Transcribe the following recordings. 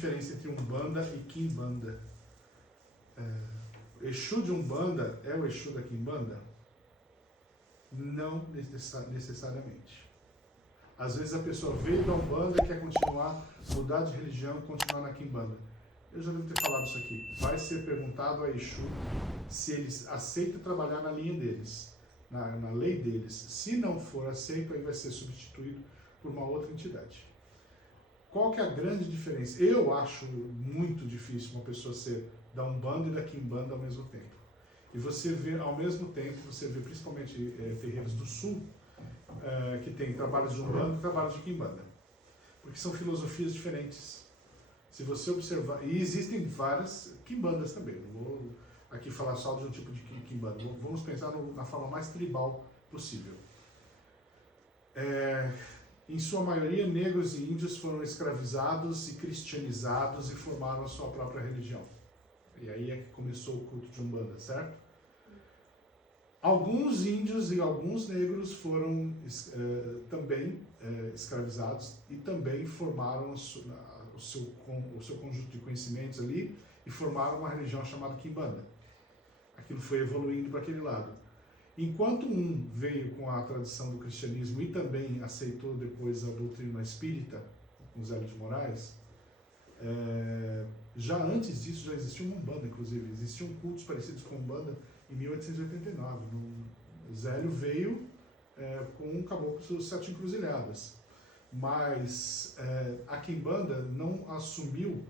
diferença entre Umbanda e Quimbanda. Exu de Umbanda é o Exu da Quimbanda? Não necessariamente. Às vezes a pessoa veio da Umbanda e quer continuar, mudar de religião e continuar na Quimbanda. Eu já devo ter falado isso aqui. Vai ser perguntado a Exu se eles aceitam trabalhar na linha deles, na lei deles. Se não for aceito, aí vai ser substituído por uma outra entidade. Qual que é a grande diferença? Eu acho muito difícil uma pessoa ser da Umbanda e da Quimbanda ao mesmo tempo. E você vê, ao mesmo tempo, você vê principalmente terreiros do Sul, que tem trabalhos de Umbanda e trabalhos de Quimbanda. Porque são filosofias diferentes. Se você observar, e existem várias Quimbandas também, não vou aqui falar só de um tipo de Quimbanda, vamos pensar na forma mais tribal possível. Em sua maioria, negros e índios foram escravizados e cristianizados e formaram a sua própria religião. E aí é que começou o culto de Umbanda, certo? Alguns índios e alguns negros foram também escravizados e também formaram o seu conjunto de conhecimentos ali e formaram uma religião chamada Quimbanda. Aquilo foi evoluindo para aquele lado. Enquanto um veio com a tradição do cristianismo e também aceitou depois a doutrina espírita, com Zélio de Moraes, já antes disso já existia uma Umbanda, inclusive. Existiam cultos parecidos com Umbanda em 1889. Zélio veio com um caboclo dos 7 encruzilhadas. Mas a Quimbanda não assumiu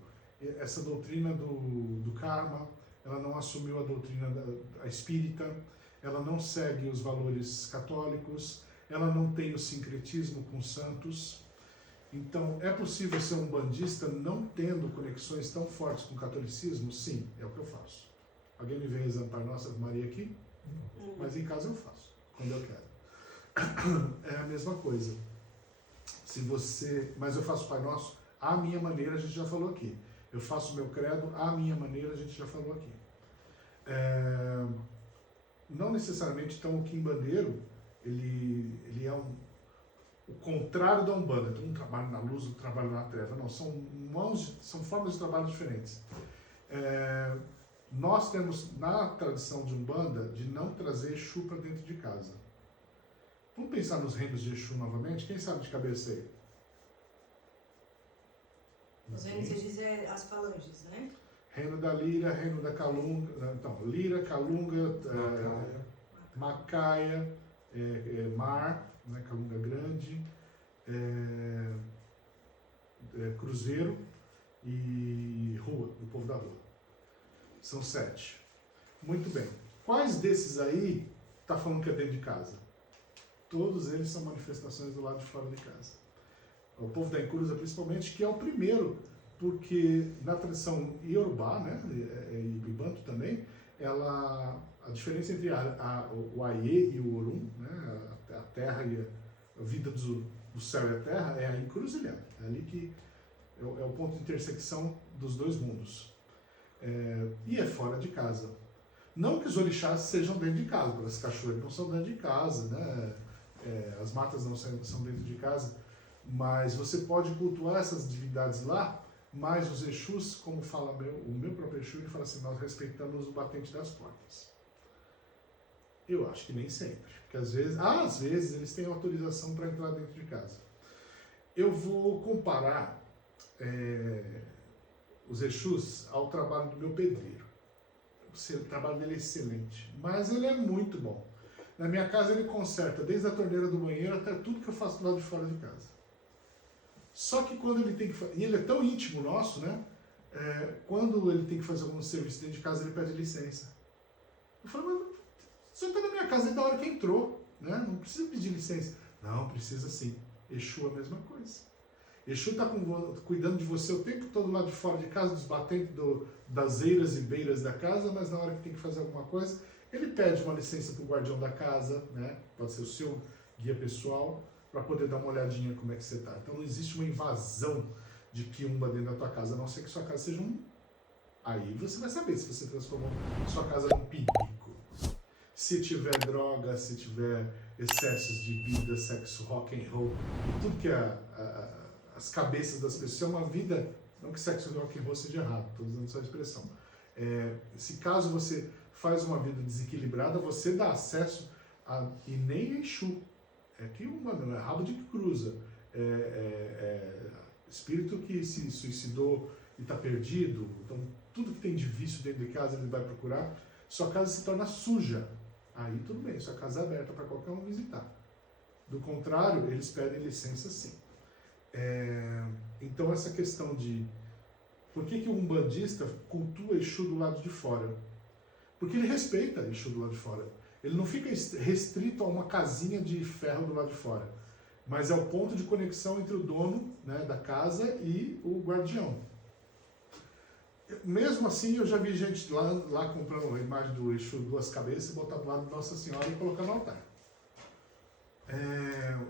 essa doutrina do karma, ela não assumiu a doutrina da espírita, ela não segue os valores católicos, ela não tem o sincretismo com santos. Então, é possível ser um bandista não tendo conexões tão fortes com o catolicismo? Sim, é o que eu faço. Alguém me vem rezando Pai Nosso, Ave Maria aqui? Mas em casa eu faço, quando eu quero. É a mesma coisa. Mas eu faço Pai Nosso à minha maneira, a gente já falou aqui. Eu faço meu credo à minha maneira, a gente já falou aqui. Não necessariamente, então, o quimbandeiro, ele é o contrário da Umbanda. Então, um trabalho na luz, um trabalho na treva. Não, são formas de trabalho diferentes. Nós temos, na tradição de Umbanda, de não trazer Exu para dentro de casa. Vamos pensar nos reinos de Exu novamente? Quem sabe de cabeça aí? Os reinos, você diz, as falanges, né? Reino da Lira, Reino da Calunga, então, Lira, Calunga, Macaia, Mar, né, Calunga Grande, Cruzeiro e Rua, o povo da Rua. São 7. Muito bem. Quais desses aí está falando que é dentro de casa? Todos eles são manifestações do lado de fora de casa. O povo da Encruza, principalmente, que é o primeiro, porque na tradição iorubá, né, e Banto também, a diferença entre o Aie e o Orum, né, a terra e a vida do céu e a terra, é a encruzilhada. É ali que é o ponto de intersecção dos dois mundos. E é fora de casa. Não que os orixás sejam dentro de casa, as cachoeiras não são dentro de casa, né? As matas não são dentro de casa, mas você pode cultuar essas divindades lá, mas os Exus, como fala o meu próprio Exu, ele fala assim, nós respeitamos o batente das portas. Eu acho que nem sempre, porque às vezes eles têm autorização para entrar dentro de casa. Eu vou comparar os Exus ao trabalho do meu pedreiro. O trabalho dele é excelente, mas ele é muito bom. Na minha casa ele conserta desde a torneira do banheiro até tudo que eu faço do lado de fora de casa. Só que quando ele tem que fazer, e ele é tão íntimo nosso, né? Quando ele tem que fazer algum serviço dentro de casa, ele pede licença. Eu falo, mas você está na minha casa desde a hora que entrou, né? Não precisa pedir licença. Não, precisa sim. Exu é a mesma coisa. Exu está cuidando de você o tempo todo lá de fora de casa, dos batentes das eiras e beiras da casa, mas na hora que tem que fazer alguma coisa, ele pede uma licença para o guardião da casa, né? Pode ser o seu guia pessoal, para poder dar uma olhadinha como é que você está. Então não existe uma invasão de quiumba dentro da tua casa, a não ser que sua casa seja Aí você vai saber se você transformou sua casa num pinico. Se tiver droga, se tiver excessos de bebida, sexo, rock and roll, tudo que as cabeças das pessoas, é uma vida Não que sexo e rock and roll seja errado, estou usando essa expressão. Se caso você faz uma vida desequilibrada, você dá acesso e nem Exu. É que é rabo de que cruza. Espírito que se suicidou e está perdido. Então, tudo que tem de vício dentro de casa ele vai procurar. Sua casa se torna suja. Aí tudo bem, sua casa é aberta para qualquer um visitar. Do contrário, eles pedem licença sim. Então essa questão de por que o umbandista cultua Exu do lado de fora? Porque ele respeita Exu do lado de fora. Ele não fica restrito a uma casinha de ferro do lado de fora, mas é o ponto de conexão entre o dono, né, da casa e o guardião. Mesmo assim, eu já vi gente lá comprando a imagem do Exu duas cabeças e botar do lado de Nossa Senhora e colocar no altar.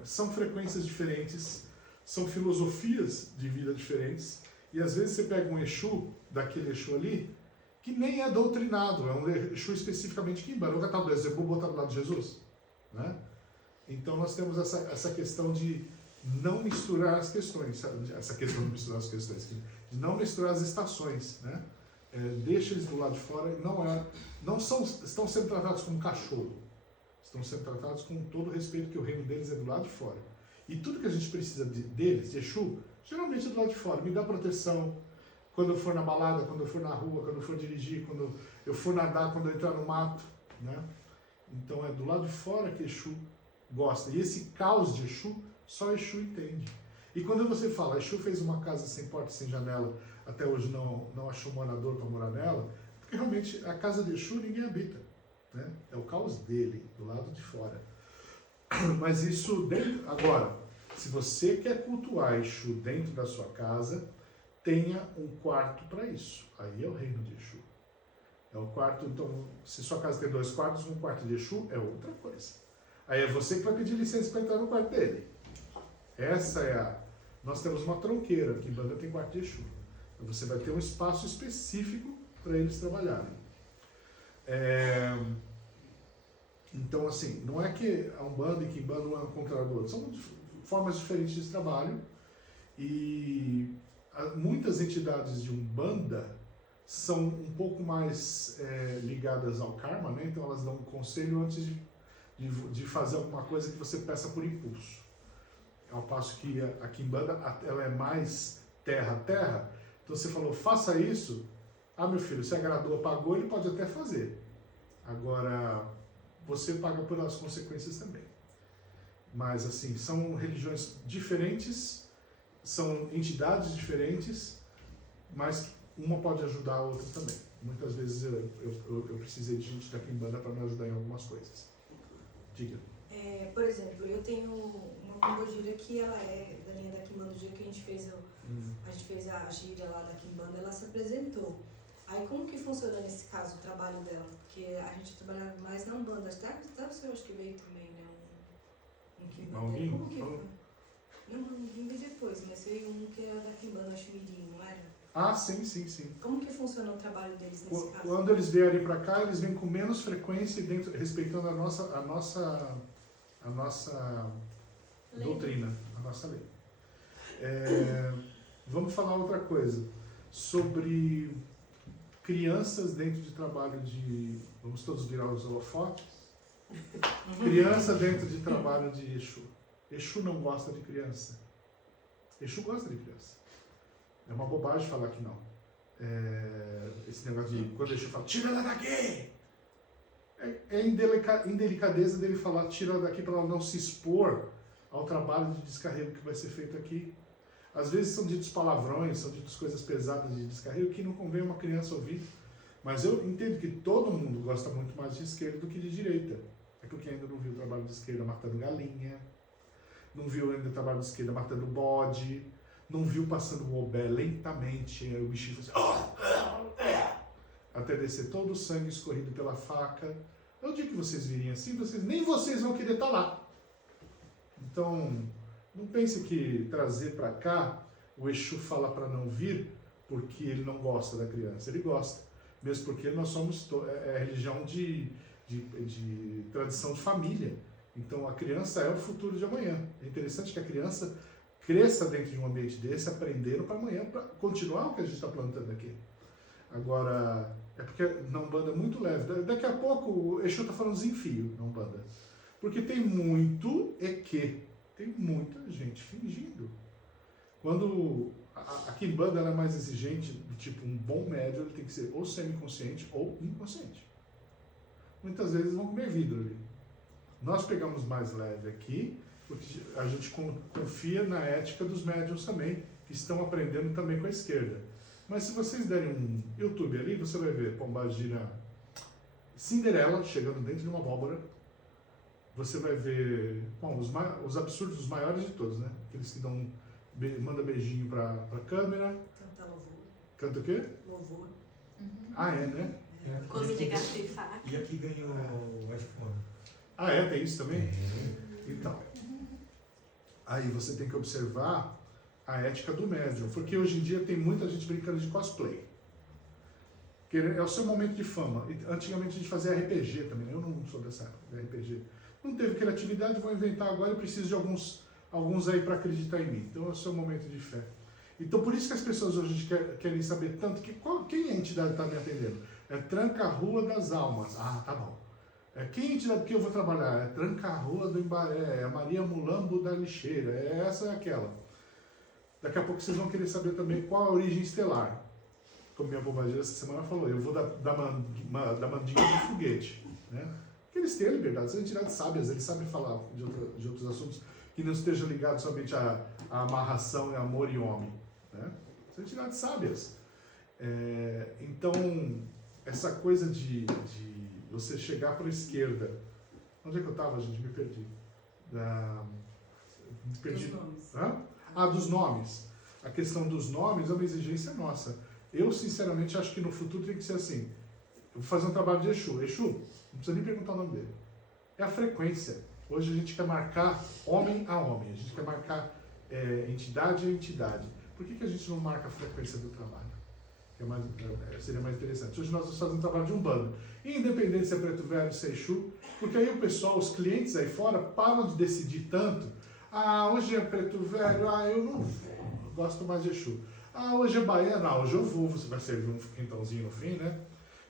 São frequências diferentes, são filosofias de vida diferentes, e às vezes você pega um Exu, daquele Exu ali, que nem é doutrinado, é um Exu especificamente Quimbanda. O catálogo do Exu botar do lado de Jesus, né? Então nós temos essa questão de não misturar as questões, essa questão de misturar as questões, de não misturar as estações, né? Deixa eles do lado de fora, estão sendo tratados como cachorro, estão sendo tratados com todo o respeito, que o reino deles é do lado de fora. E tudo que a gente precisa deles, de Exu, geralmente é do lado de fora. Me dá proteção quando eu for na balada, quando eu for na rua, quando eu for dirigir, quando eu for nadar, quando eu entrar no mato, né? Então é do lado de fora que Exu gosta. E esse caos de Exu, só Exu entende. E quando você fala, Exu fez uma casa sem porta e sem janela, até hoje não achou morador para morar nela, porque realmente a casa de Exu ninguém habita, né? É o caos dele, do lado de fora. Mas isso dentro. Agora, se você quer cultuar Exu dentro da sua casa, tenha um quarto para isso. Aí é o reino de Exu. É o quarto, então, se sua casa tem 2 quartos, um quarto de Exu é outra coisa. Aí é você que vai pedir licença para entrar no quarto dele. Essa é a... Nós temos uma tronqueira, aqui em Banda tem quarto de Exu. Então você vai ter um espaço específico para eles trabalharem. Então, assim, não é que a Umbanda e Quimbanda um é contra a outra. São formas diferentes de trabalho. E muitas entidades de Umbanda são um pouco mais ligadas ao karma, né? Então elas dão um conselho antes de fazer alguma coisa que você peça por impulso. Ao passo que a Quimbanda, ela é mais terra a terra. Então você falou, faça isso. Ah, meu filho, se agradou, pagou, ele pode até fazer. Agora, você paga pelas consequências também. Mas, assim, são religiões diferentes, são entidades diferentes, mas uma pode ajudar a outra também. Muitas vezes eu precisei de gente da Quimbanda para me ajudar em algumas coisas. Diga. Por exemplo, eu tenho uma pombogira que ela é da linha da Quimbanda. O dia que a gente fez a gira lá da Quimbanda, ela se apresentou. Aí como que funciona nesse caso o trabalho dela? Porque a gente trabalha mais na Umbanda, até o senhor acho que veio também, né? Um Quimbanda. Como que foi? Não, ninguém veio depois, mas veio um que era da Quimbanda, acho Mirim, não era? Ah, sim. Como que funciona o trabalho deles nesse caso? Quando eles vierem para cá, eles vêm com menos frequência, respeitando a nossa doutrina, a nossa lei. Vamos falar outra coisa sobre crianças dentro de trabalho de... Vamos todos virar os holofotes? Criança dentro de trabalho de Exu. Exu não gosta de criança. Exu gosta de criança. É uma bobagem falar que não. Esse negócio de quando Exu fala, tira ela daqui! Indelicadeza dele falar, tira ela daqui para ela não se expor ao trabalho de descarrego que vai ser feito aqui. Às vezes são ditos palavrões, são ditas coisas pesadas de descarrego que não convém uma criança ouvir. Mas eu entendo que todo mundo gosta muito mais de esquerda do que de direita. É porque ainda não viu o trabalho de esquerda matando galinha, não viu ainda o trabalho de esquerda matando bode, não viu passando o obé lentamente, o bichinho faz assim, até descer todo o sangue escorrido pela faca. É o dia que vocês virem assim, nem vocês vão querer estar lá. Então, não pense que trazer para cá, o Exu fala para não vir, porque ele não gosta da criança. Ele gosta, mesmo porque nós somos religião de tradição de família. Então, a criança é o futuro de amanhã. É interessante que a criança cresça dentro de um ambiente desse, aprendendo para amanhã, para continuar o que a gente está plantando aqui. Agora, é porque na Umbanda é muito leve. Daqui a pouco o Exu está falando desenfio na Umbanda. Porque tem muito tem muita gente fingindo. Quando a Quimbanda ela é mais exigente, do tipo, um bom médium ele tem que ser ou semiconsciente ou inconsciente. Muitas vezes vão comer vidro ali. Nós pegamos mais leve aqui, porque a gente confia na ética dos médiums também, que estão aprendendo também com a esquerda. Mas se vocês derem um YouTube ali, você vai ver Pombagira Cinderela chegando dentro de uma abóbora. Você vai ver, bom, os absurdos, os maiores de todos, né? Aqueles que manda beijinho pra câmera. Canta louvor. Canta o quê? Louvor. Ah, é, né? Coisa de gato e faca. E aqui ganhou o iPhone. Ah, é? Tem isso também? Então, aí você tem que observar a ética do médium, porque hoje em dia tem muita gente brincando de cosplay. É o seu momento de fama. Antigamente a gente fazia RPG também, eu não sou dessa época de RPG. Não teve criatividade, vou inventar agora, eu preciso de alguns aí para acreditar em mim. Então é o seu momento de fé. Então por isso que as pessoas hoje querem saber tanto quem é a entidade que está me atendendo. É Tranca-Rua das Almas. Ah, tá bom. Quem é a entidade que eu vou trabalhar? É Tranca-Rua do Embaré, é a Maria Mulambo da Lixeira, é essa e aquela. Daqui a pouco vocês vão querer saber também qual a origem estelar. Como minha Pombagira essa semana falou, eu vou da mandinga do foguete. Né? Porque eles têm a liberdade, são entidades sábias, eles sabem falar de outros assuntos que não estejam ligados somente à amarração, amor e homem. Né? São entidades sábias. Então, essa coisa de você chegar para a esquerda. Onde é que eu estava, gente? Me perdi. Dos nomes. Hã? Dos nomes. A questão dos nomes é uma exigência nossa. Eu, sinceramente, acho que no futuro tem que ser assim. Eu vou fazer um trabalho de Exu. Exu, não precisa nem perguntar o nome dele. É a frequência. Hoje a gente quer marcar homem a homem. A gente quer marcar entidade a entidade. Por que a gente não marca a frequência do trabalho? Seria mais interessante. Hoje nós vamos fazer um trabalho de Umbanda. Independente se é Preto Velho, se é Exu, porque aí o pessoal, os clientes aí fora, param de decidir tanto. Ah, hoje é Preto Velho, eu não vou, eu gosto mais de Exu. Ah, hoje é Baiana, hoje eu vou, você vai servir um quentãozinho no fim, né?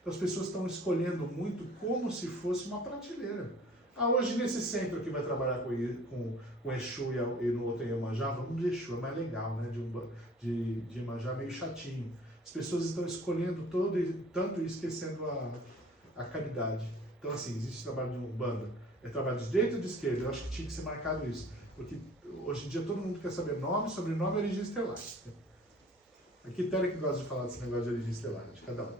Então as pessoas estão escolhendo muito como se fosse uma prateleira. Ah, hoje nesse centro aqui vai trabalhar com Exu e no outro em Iemanjá, vamos de Exu, é mais legal, né? De Iemanjá meio chatinho. As pessoas estão escolhendo tanto e esquecendo a caridade. Então, assim, existe trabalho de Umbanda, é trabalho de direita ou de esquerda. Eu acho que tinha que ser marcado isso. Porque hoje em dia todo mundo quer saber nome, sobrenome e origem estelar. Aqui Tere que gosta de falar desse negócio de origem estelar, de cada um.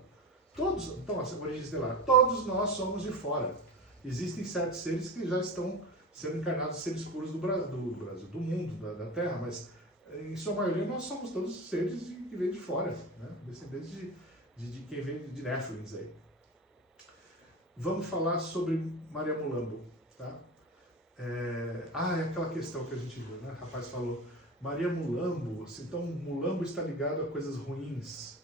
Todos, então, a origem estelar, todos nós somos de fora. Existem certos seres que já estão sendo encarnados seres puros do Brasil, do mundo, da Terra, mas em sua maioria nós somos todos seres que vêm de fora, né? Descendentes de quem vem de Néflins aí. Vamos falar sobre Maria Mulambo, tá? É aquela questão que a gente viu, né? O rapaz falou, Maria Mulambo, então Mulambo está ligado a coisas ruins.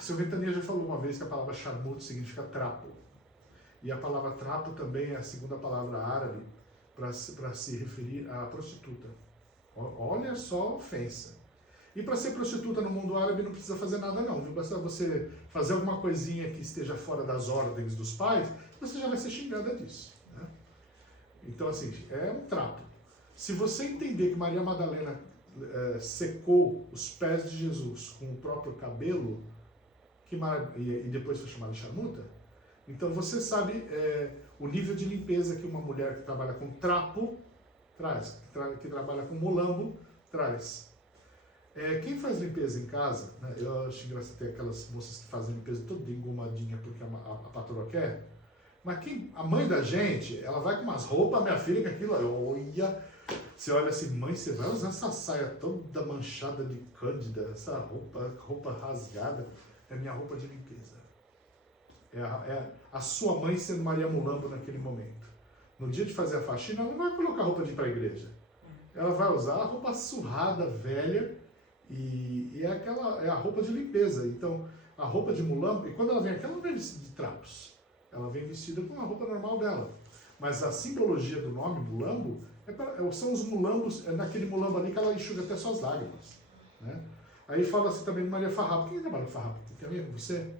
Seu Ventania já falou uma vez que a palavra charmuto significa trapo. E a palavra trapo também é a segunda palavra árabe para se referir à prostituta. Olha só a ofensa. E para ser prostituta no mundo árabe não precisa fazer nada não, viu? Basta você fazer alguma coisinha que esteja fora das ordens dos pais, você já vai ser xingada disso. Né? Então assim, é um trapo. Se você entender que Maria Madalena secou os pés de Jesus com o próprio cabelo, e depois foi chamada de charmuta, então você sabe o nível de limpeza que uma mulher que trabalha com trapo traz, que trabalha com mulambo traz. Quem faz limpeza em casa, né, eu acho engraçado ter aquelas moças que fazem limpeza toda engomadinha porque a patroa quer, mas a mãe da gente, ela vai com umas roupas, minha filha, que aquilo, olha, você olha assim, mãe, você vai usar essa saia toda manchada de cândida, essa roupa rasgada, é minha roupa de limpeza. É a sua mãe sendo Maria Mulambo naquele momento. No dia de fazer a faxina, ela não vai colocar roupa de ir para a igreja. Ela vai usar a roupa surrada, velha, e é a roupa de limpeza. Então, a roupa de Mulambo, e quando ela vem aqui, ela não vem vestida de trapos. Ela vem vestida com a roupa normal dela. Mas a simbologia do nome, Mulambo, São os mulambos, é naquele mulambo ali que ela enxuga até suas lágrimas. Né? Aí fala-se também de Maria Farrapo. Quem trabalha Farrapo? Quer ver você?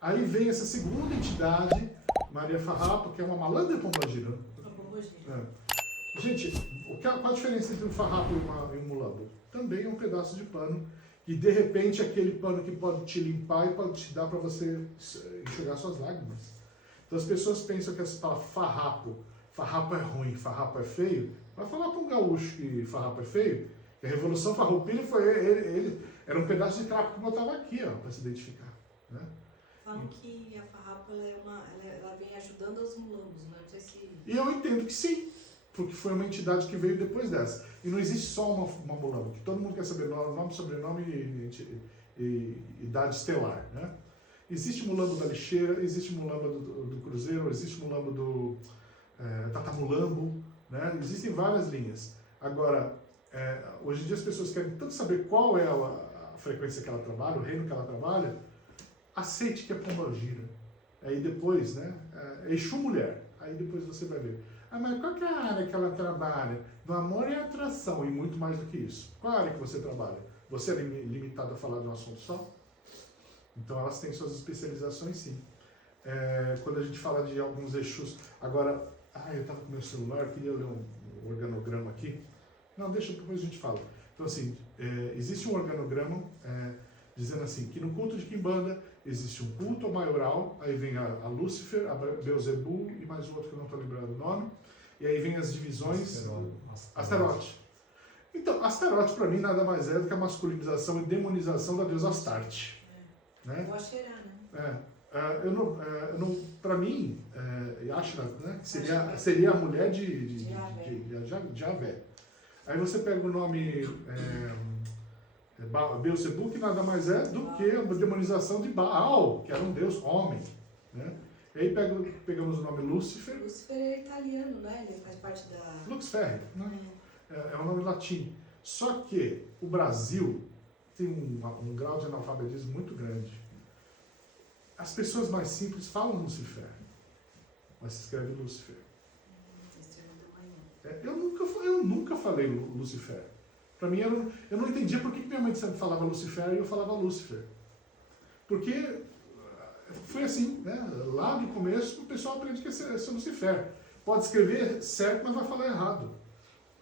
Aí vem essa segunda entidade, Maria Farrapo, que é uma malandra pombagira. Uma pombagira. É. Gente, qual a diferença entre um farrapo e um mulambo? Também é um pedaço de pano. E de repente aquele pano que pode te limpar e pode te dar para você enxugar suas lágrimas. Então as pessoas pensam que essa palavra farrapo é ruim, farrapo é feio. Vai falar para um gaúcho que farrapo é feio? Que a Revolução Farroupilha foi ele era um pedaço de trapo que botava aqui, ó, para se identificar. Né? Falam que a farrapo ela vem ajudando os mulambos, né? Não sei se... E eu entendo que sim, porque foi uma entidade que veio depois dessa. E não existe só uma mulamba, que todo mundo quer saber nome, sobrenome e idade estelar. Né? Existe mulambo da lixeira, existe mulambo do cruzeiro, existe mulambo do tatamulambo, né? Existem várias linhas. Agora, hoje em dia as pessoas querem tanto saber qual é a frequência que ela trabalha, o reino que ela trabalha, aceite que é pombagira. Aí depois, né, Exu mulher, aí depois você vai ver. Ah, mas qual que é a área que ela trabalha? No amor e atração, e muito mais do que isso. Qual a área que você trabalha? Você é limitado a falar de um assunto só? Então elas têm suas especializações, sim. Quando a gente fala de alguns Exus... Agora, eu estava com meu celular, queria ler um organograma aqui. Não, deixa, depois a gente fala. Então, assim, existe um organograma dizendo assim, que no culto de Quimbanda existe um culto ao maioral, aí vem a Lúcifer, a Beelzebu e mais um outro que eu não estou lembrando o nome, e aí vem as divisões... Astarote. Então, Astarote para mim nada mais é do que a masculinização e demonização da deusa Astarte. Né? Vou cheirar, né? Para mim, Ashra, né, seria a mulher de Javé. Aí você pega o nome Beelzebu, que nada mais é do que a demonização de Baal, que era um deus homem. Né? E aí pegamos o nome Lúcifer. Lúcifer é italiano, né? Ele faz parte da... Lucifer, né? É um nome latino. Só que o Brasil tem um grau de analfabetismo muito grande. As pessoas mais simples falam Lucifer, mas se escreve Lúcifer. Eu nunca falei Lucifer. Para mim, eu não entendia por que minha mãe sempre falava Lucifer e eu falava Lúcifer. Porque foi assim, né? Lá no começo o pessoal aprende que é ser Lucifer. Pode escrever certo, mas vai falar errado.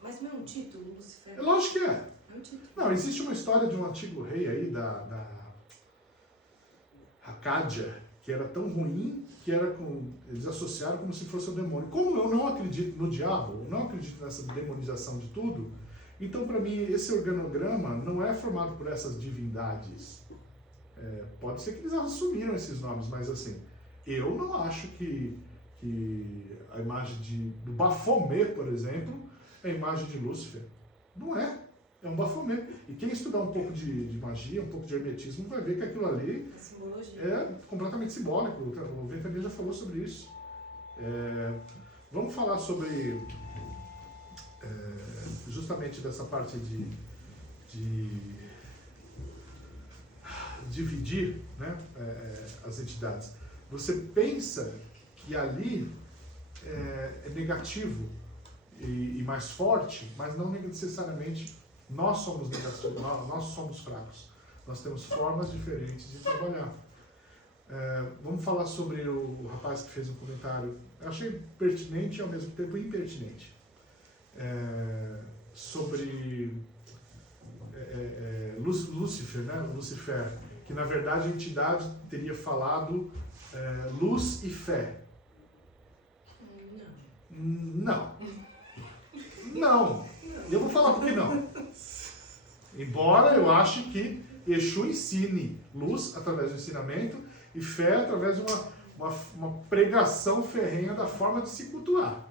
Mas não é um título, Lucifer? Lógico que é. É um título. Não, existe uma história de um antigo rei aí, da Acádia, que era tão ruim que eles associaram como se fosse o demônio. Como eu não acredito no diabo, eu não acredito nessa demonização de tudo, então para mim esse organograma não é formado por essas divindades. Pode ser que eles assumiram esses nomes, mas assim, eu não acho que a imagem do Baphomet, por exemplo, é a imagem de Lúcifer. Não é. É um Baphomet. E quem estudar um pouco de magia, um pouco de hermetismo, vai ver que aquilo ali é completamente simbólico. O Ventania já falou sobre isso. Vamos falar sobre justamente dessa parte de dividir, né, as entidades. Você pensa que ali é negativo e mais forte, mas não necessariamente nós somos negativos, nós somos fracos. Nós temos formas diferentes de trabalhar. Vamos falar sobre o rapaz que fez um comentário, eu achei pertinente e ao mesmo tempo impertinente, sobre Lúcifer, né? Lucifer, que na verdade a entidade teria falado luz e fé. Não. Eu vou falar por que não. Embora eu ache que Exu ensine luz através do ensinamento e fé através de uma pregação ferrenha da forma de se cultuar.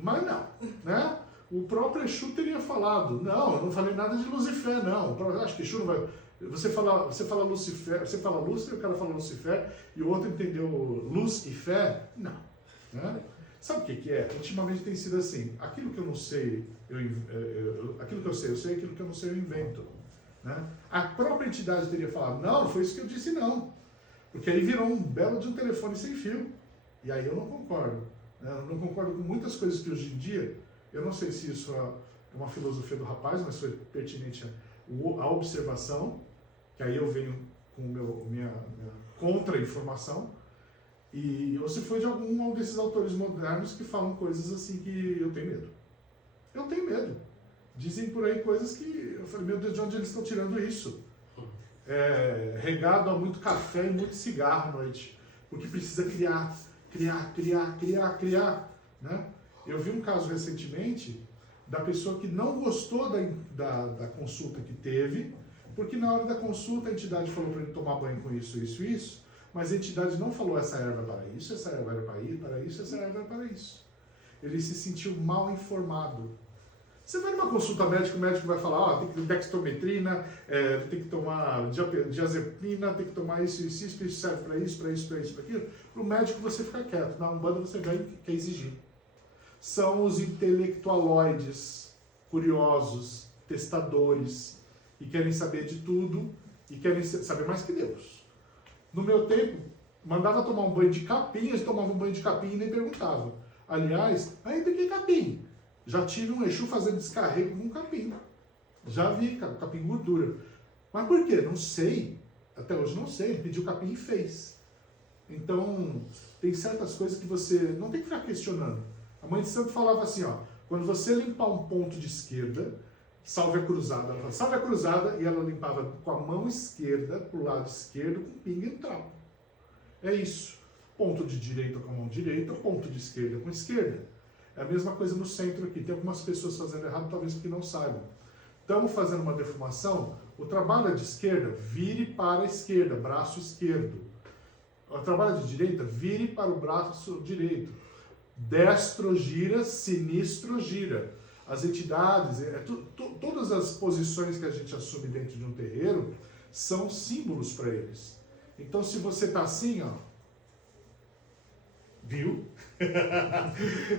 Mas não, né? O próprio Exu teria falado, não, eu não falei nada de Lucifer, não. Eu acho que Exu não vai... Você fala Lucifer, você fala Lúcifer, o cara fala Lucifer, e o outro entendeu luz e fé? Não. Né? Sabe o que é? Ultimamente tem sido assim, aquilo que eu não sei, aquilo que eu sei, aquilo que eu não sei eu invento. Né? A própria entidade teria falado, não foi isso que eu disse não. Porque aí virou um belo de um telefone sem fio. E aí eu não concordo. Né? Eu não concordo com muitas coisas que hoje em dia Eu não sei se isso é uma filosofia do rapaz, mas foi pertinente a observação, que aí eu venho com minha contra-informação, ou se foi de algum desses autores modernos que falam coisas assim que eu tenho medo. Eu tenho medo. Dizem por aí coisas que eu falei, meu Deus, de onde eles estão tirando isso? Regado a muito café e muito cigarro à noite, porque precisa criar, né? Eu vi um caso recentemente da pessoa que não gostou da consulta que teve, porque na hora da consulta a entidade falou para ele tomar banho com isso, isso, isso, mas a entidade não falou essa erva para isso, essa erva era para isso, essa erva era para isso. Ele se sentiu mal informado. Você vai numa consulta médica, o médico vai falar, tem que ter dextrometrina, tem que tomar diazepina, tem que tomar isso, isso serve para isso, para aquilo. Para o médico você fica quieto, na Umbanda você vem e quer exigir. São os intelectualoides, curiosos, testadores, e querem saber de tudo, e querem saber mais que Deus. No meu tempo, mandava tomar um banho de capim, eles tomavam um banho de capim e nem perguntavam. Aliás, ainda que capim? Já tive um Exu fazendo descarrego com capim. Já vi capim gordura. Mas por quê? Não sei. Até hoje não sei. Ele pediu capim e fez. Então, tem certas coisas que você não tem que ficar questionando. A mãe de santo falava assim, ó, quando você limpar um ponto de esquerda, salve a cruzada. Ela falava, salve a cruzada, e ela limpava com a mão esquerda, pro lado esquerdo, com pinga e um trapo. É isso. Ponto de direita com a mão direita, ponto de esquerda com a esquerda. É a mesma coisa no centro aqui. Tem algumas pessoas fazendo errado, talvez porque não saibam. Estamos fazendo uma deformação, o trabalho é de esquerda, vire para a esquerda, braço esquerdo. O trabalho de direita, vire para o braço direito. Destro gira, sinistro gira. As entidades, todas as posições que a gente assume dentro de um terreiro são símbolos para eles. Então, se você está assim, ó, viu?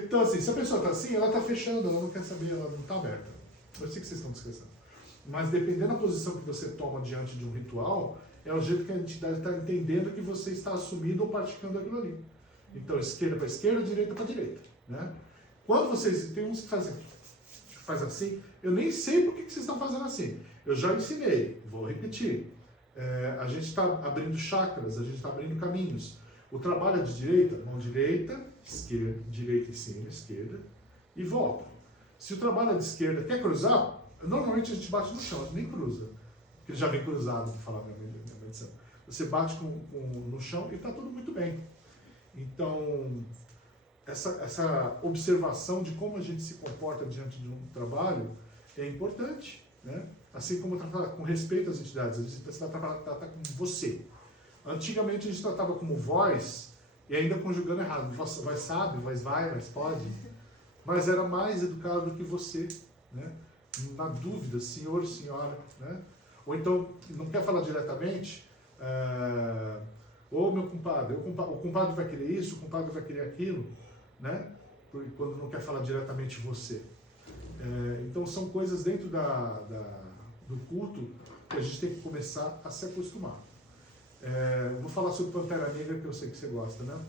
Então, assim, se a pessoa está assim, ela está fechando, ela não quer saber, ela não está aberta. Eu sei que vocês estão descansando. Mas dependendo da posição que você toma diante de um ritual, é o jeito que a entidade está entendendo que você está assumindo ou praticando aquilo ali. Então, esquerda para esquerda, direita para direita. Né? Quando vocês... Tem uns que faz assim, eu nem sei por que vocês estão fazendo assim. Eu já ensinei, vou repetir. A gente está abrindo chakras, a gente está abrindo caminhos. O trabalho é de direita, mão direita, esquerda, direita em cima, esquerda, e volta. Se o trabalho é de esquerda, quer cruzar, normalmente a gente bate no chão, a gente nem cruza. Porque já vem cruzado, para falar minha medição. Você bate no chão e está tudo muito bem. Então, essa observação de como a gente se comporta diante de um trabalho é importante, né? Assim como tratar com respeito às entidades, a gente precisa tratar com você. Antigamente a gente tratava como vós e ainda conjugando errado. Vós sabe, vós vai, vós pode. Mas era mais educado do que você, né? Na dúvida, senhor, senhora, né? Ou então, não quer falar diretamente, ou meu compadre, o compadre vai querer isso, o compadre vai querer aquilo, né? Porque quando não quer falar diretamente você. Então são coisas dentro do culto que a gente tem que começar a se acostumar. Vou falar sobre Pantera Negra, que eu sei que você gosta, né?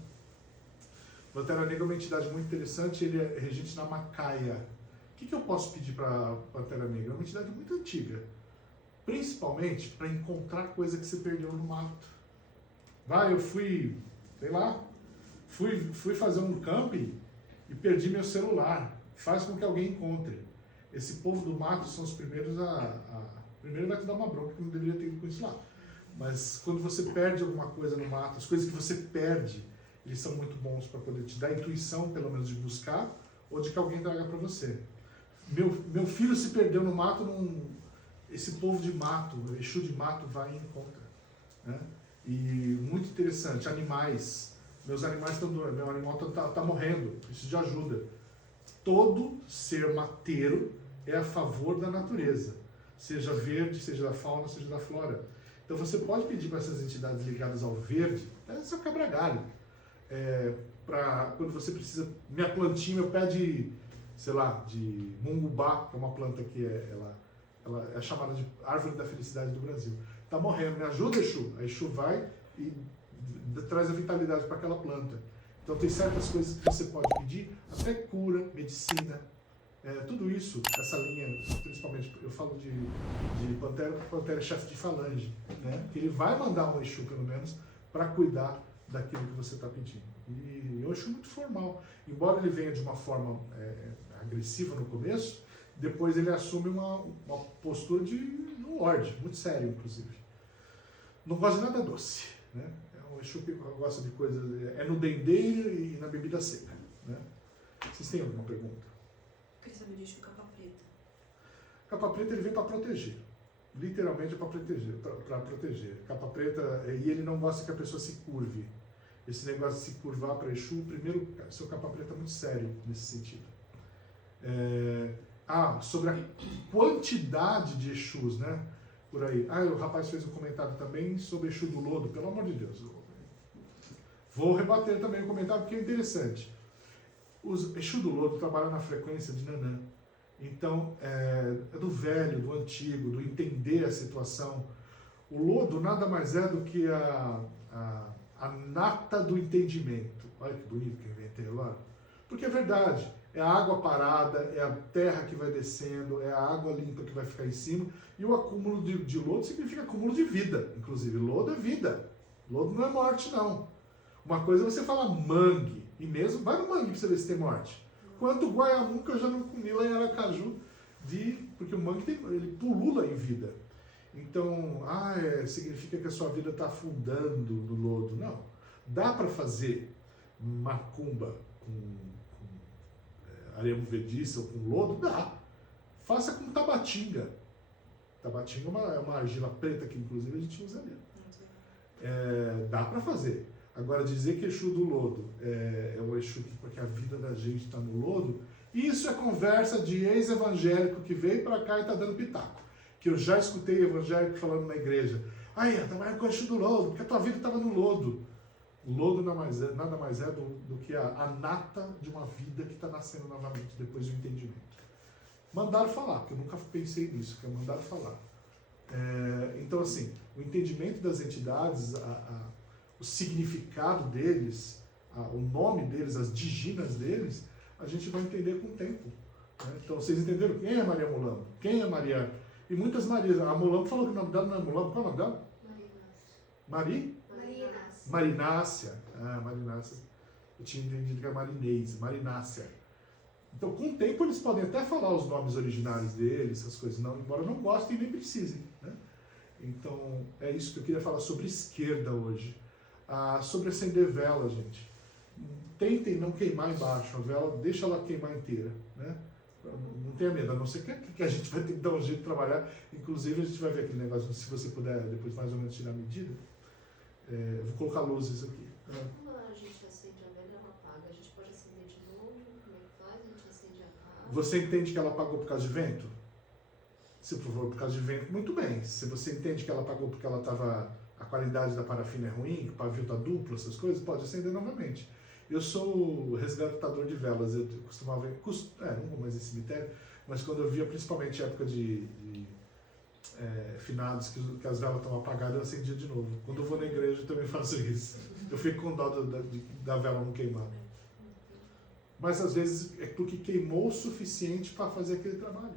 Pantera Negra é uma entidade muito interessante, ele é regente na Macaia. O que eu posso pedir para Pantera Negra? É uma entidade muito antiga, principalmente para encontrar coisa que você perdeu no mato. Eu fui, sei lá, fui fazer um camping e perdi meu celular. Faz com que alguém encontre. Esse povo do mato são os primeiros primeiro vai te dar uma bronca que não deveria ter ido com isso lá. Mas quando você perde alguma coisa no mato, as coisas que você perde, eles são muito bons para poder te dar intuição, pelo menos, de buscar, ou de que alguém traga para você. Meu filho se perdeu no mato, esse povo de mato, o Exu de mato vai e encontra. Né? E muito interessante, animais. Meus animais estão doendo, meu animal está morrendo, preciso de ajuda. Todo ser mateiro é a favor da natureza, seja verde, seja da fauna, seja da flora. Então você pode pedir para essas entidades ligadas ao verde, seu quebra-galho, para quando você precisa, minha plantinha, meu pé de, sei lá, de mungubá, que é uma planta que ela é chamada de árvore da felicidade do Brasil. Está morrendo, me ajuda, Exu? A Exu vai e traz a vitalidade para aquela planta. Então tem certas coisas que você pode pedir, até cura, medicina. Tudo isso, essa linha, principalmente, eu falo de Pantera chefe de falange, né? Que ele vai mandar um Exu, pelo menos, para cuidar daquilo que você está pedindo. E o Exu é muito formal. Embora ele venha de uma forma agressiva no começo, depois ele assume uma postura de um lorde, muito sério, inclusive. Não gosta de nada doce, né? É um Exu que gosta de coisas... É no dendeiro e na bebida seca, né? Vocês têm alguma pergunta? Eu queria saber de Exu capa preta. Capa preta ele vem para proteger. Literalmente é para proteger, proteger. Capa preta, e ele não gosta que a pessoa se curve. Esse negócio de se curvar para Exu, primeiro, seu capa preta é muito sério nesse sentido. Sobre a quantidade de Exus, né? Por aí. O rapaz fez um comentário também sobre Exu do Lodo, pelo amor de Deus. Vou rebater também o comentário porque é interessante. Os Exu do Lodo trabalham na frequência de Nanã. Então, é do velho, do antigo, do entender a situação. O lodo nada mais é do que a nata do entendimento. Olha que bonito que eu inventei agora. Porque é verdade. É a água parada, é a terra que vai descendo, é a água limpa que vai ficar em cima. E o acúmulo de lodo significa acúmulo de vida. Inclusive, lodo é vida. Lodo não é morte, não. Uma coisa é você falar mangue. E mesmo, vai no mangue para você ver se tem morte. Quanto guaiamu que eu já não comi lá em Aracaju, porque o mangue ele pulula em vida. Então, significa que a sua vida está afundando no lodo. Não. Dá para fazer macumba com areia movediça ou com lodo? Dá. Faça com tabatinga. Tabatinga é uma argila preta que inclusive a gente usa ali. Dá para fazer. Agora, dizer que Exu do Lodo é o Exu porque a vida da gente está no lodo, isso é conversa de ex-evangélico que veio para cá e está dando pitaco. Que eu já escutei evangélico falando na igreja. Trabalha com o Exu do Lodo, porque a tua vida estava no lodo. O lodo nada mais é do que a nata de uma vida que está nascendo novamente depois do entendimento. Mandaram falar, porque eu nunca pensei nisso, que é mandaram falar. Então, assim, o entendimento das entidades, o significado deles, o nome deles, as diginas deles, a gente vai entender com o tempo. Né? Então, vocês entenderam quem é Maria Mulambo? Quem é Maria? E muitas Marias. A Mulambo falou que o nome dela não é Mulambo. Qual é o nome dela? Marinácia. Marinácia. Eu tinha entendido que é Marinês. Marinácia. Então, com o tempo, eles podem até falar os nomes originários deles, essas coisas, não, embora não gostem nem precisem. Né? Então, é isso que eu queria falar sobre esquerda hoje. Sobre acender vela, gente. Tentem não queimar embaixo a vela, deixa ela queimar inteira. Né? Não tenha medo, a não ser que a gente vai ter que dar um jeito de trabalhar. Inclusive, a gente vai ver aquele negócio, se você puder depois mais ou menos tirar a medida. Vou colocar luzes aqui. Como a gente acende a vela, ela apaga? A gente pode acender de novo? Como é que faz? A gente acende e apaga? Você entende que ela apagou por causa de vento? Se for por causa de vento, muito bem. Se você entende que ela apagou porque ela estava... a qualidade da parafina é ruim, que o pavio está duplo, essas coisas, pode acender novamente. Eu sou resgatador de velas, eu costumava... não vou mais em cemitério, mas quando eu via, principalmente época de finados, que as velas estão apagadas, eu acendia de novo. Quando eu vou na igreja, eu também faço isso. Eu fico com dó da vela não queimar. Mas às vezes é porque queimou o suficiente para fazer aquele trabalho.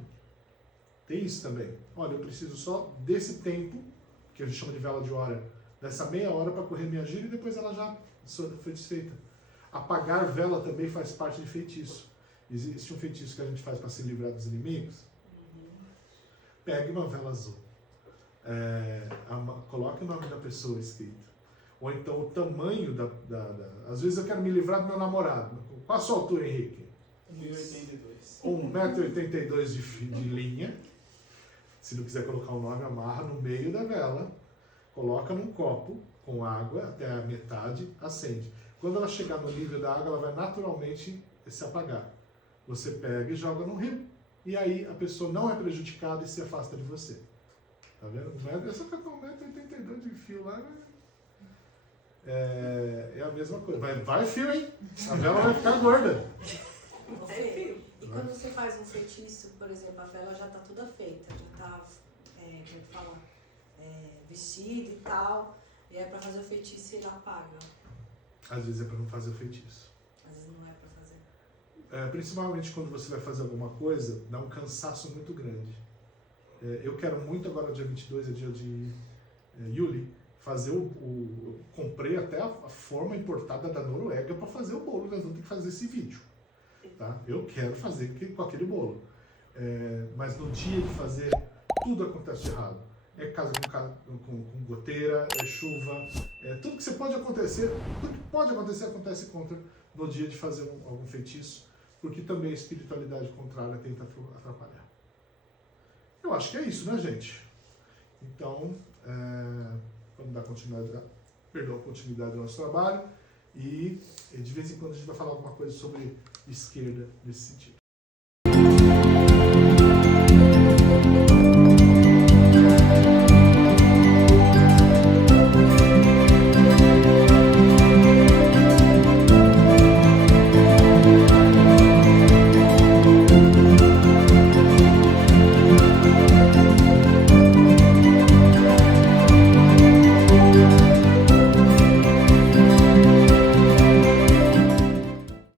Tem isso também. Olha, eu preciso só desse tempo, que a gente chama de vela de hora, dessa meia hora para correr minha gira e depois ela já foi desfeita. Apagar vela também faz parte de feitiço. Existe um feitiço que a gente faz para se livrar dos inimigos. Pegue uma vela azul. Coloque o nome da pessoa escrito. Ou então o tamanho Às vezes eu quero me livrar do meu namorado. Qual a sua altura, Henrique? 1,82 1,82 m de linha. Se não quiser colocar o nome, amarra no meio da vela, coloca num copo com água até a metade, acende. Quando ela chegar no nível da água, ela vai naturalmente se apagar. Você pega e joga no rio. E aí a pessoa não é prejudicada e se afasta de você. Tá vendo? É só catar 1,82 m de fio lá. É a mesma coisa. Vai fio, hein? A vela vai ficar gorda. E quando você faz um feitiço, por exemplo, a vela já está toda feita, já está, como é que fala, vestida e tal, e é para fazer o feitiço e ele apaga. Às vezes é para não fazer o feitiço. Às vezes não é para fazer. principalmente quando você vai fazer alguma coisa, dá um cansaço muito grande. Eu quero muito agora, dia 22, é dia de Yuli, fazer comprei até a forma importada da Noruega para fazer o bolo, nós vamos ter que fazer esse vídeo. Tá? Eu quero fazer com aquele bolo. Mas no dia de fazer, tudo acontece de errado. É casa com goteira, é chuva, tudo que pode acontecer, acontece contra no dia de fazer algum feitiço, porque também a espiritualidade contrária tenta atrapalhar. Eu acho que é isso, né, gente? Então, vamos dar continuidade ao nosso trabalho e de vez em quando a gente vai falar alguma coisa sobre esquerda nesse sentido.